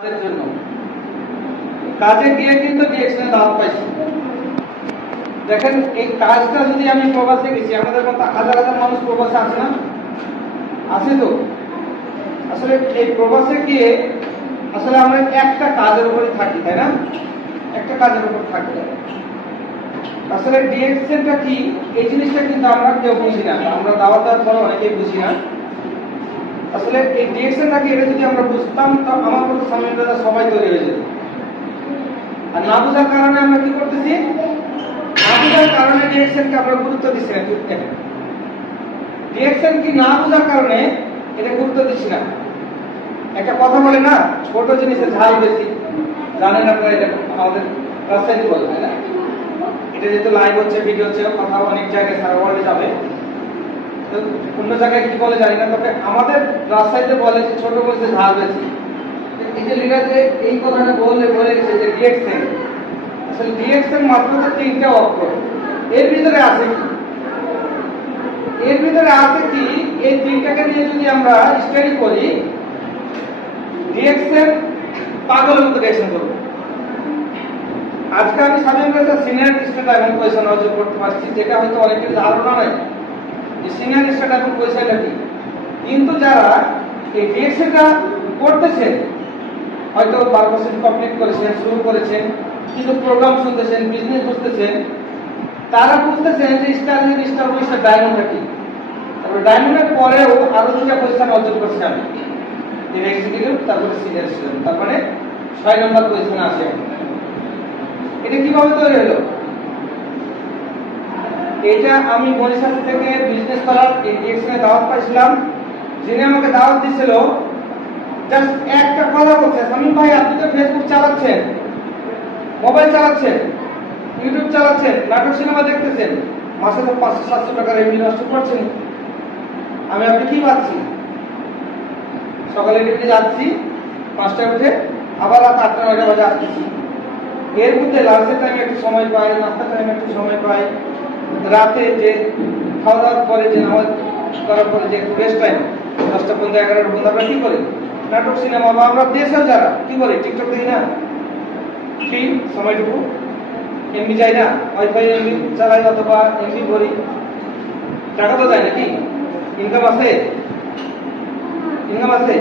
কাজের জন্য কাজে গিয়ে কিন্তু ডিএক্সএনে দাওয়াত পাইছি। দেখেন এই কাজটা যদি আমি প্রবাসে গেছি, আমাদের মতো হাজার হাজার মানুষ প্রবাসে আছে না, আছে তো। আসলে এই প্রবাসে গিয়ে আসলে আমরা একটা কাজের উপরে থাকি, তাই না? একটা কাজের উপর থাকি। আসলে ডিএক্সএনটা কি এই জিনিসটা কিন্তু আমরা কেউ বুঝি না, আমরা দাওয়াত দেওয়ার পরে অনেকেই বুঝি না। আসলে এই ডিএক্সএনটা কি এটা যদি আমরা বুঝতাম তো আমার মতো সামনে দাদা সবাই তৈরি হয়ে যেত। আর না বোঝার কারণে আমরা কি করতেছি, না বোঝার কারণে ডিএক্সএনকে আমরা গুরুত্ব দিচ্ছি না। ডিএক্সএন কি না বোঝার কারণে এটা গুরুত্ব দিচ্ছি না। একটা কথা বলে না, ছোট জিনিসের ঝাল বেশি। জানেন আপনারা এটা আমাদের রাজশাহী বলে, তাই না? এটা যেহেতু লাইভ হচ্ছে, ভিডিও হচ্ছে, কথা অনেক জায়গায় সারা ওয়ার্ল্ডে যাবে। তো অন্য জায়গায় কি বলে জানি না, তবে আমাদের রাজশাহীতে বলে যে ছোট জিনিসের ঝাল বেশি। এই যে লিডার যে এই কথাটা বলে গেছে যে ডিএক্সএন, আসলে ডিএক্সএন মাত্র তো 3টা অক্ষর। এর ভিতরে আছে কি, এর ভিতরে আছে কি, এই 3টাকে নিয়ে যদি আমরা স্টাডি করি, ডিএক্সএন পাগলের মতো ডিএক্সএন করবো। আজকে আমি স্বাধীন ভাষা সিনিয়র স্টুডেন্ট এবং পয়সা অর্জন করতে পারছি, যেটা হয়তো অনেকের ধারণা নাই যে সিনিয়র স্টুডেন্ট এবং পয়সাটা কি। কিন্তু যারা এই ডিএক্সএনটা করতেছেন, হয়তো 12% কমপ্লিট করেছেন, শুরু করেছেন, কিন্তু প্রোগ্রাম শুনতেছেন, বিজনেস বুঝতেছেন, তারা বুঝতেছেন যে স্টার পয়সা ডায়মন্ডটা কি। তারপরে ডায়মন্ডের পরেও আরো 2টা পয়সা অর্জন করছি আমি, এক্সিকিউটিভ, তারপরে সিনিয়র স্টুডেন্ট, তারপরে 6 নম্বর পজিশনে আছে। এটা কিভাবে তৈরি হলো? এটা আমি বরিশাল থেকে বিজনেস করার ডিএক্সএনে দাওয়াত পাইছিলাম। যিনি আমাকে দাওয়াত দিয়েছিল জাস্ট একটা কথা বলছে, শামীম ভাই আপনি তো ফেসবুক চালাচ্ছেন, মোবাইল চালাচ্ছেন, ইউটিউব চালাচ্ছেন, নাটক সিনেমা দেখতেছেন, মাসে তো 500-700 টাকার এমবি নষ্ট করছেন। আমি আপনি কি পাচ্ছি? সকালে ডিউটি যাচ্ছি 5টায় উঠে, আবার রাত 8টা-9টা বাজে আসতেছি। এর মধ্যে লাঞ্চের টাইমে একটু সময় পাই, নাস্তার টাইমে একটু সময় পাই, রাতে যে খাওয়া দাওয়ার পরে যে নামাজ করার পরে যে একটু রেস্ট টাইম 10টা পর্যন্ত 11টা পর্যন্ত আমরা কি করি, নাটক সিনেমা বা আমরা দেশেও যারা কি করে টিকটক দেখি না, ফ্রি সময়টুকু এমবি যাই না, ওয়াইফাই এমবি চালাই অথবা এমবি ভরি, টাকা তো যায় নাকি? ইনকাম আছে, ইনকাম আছে।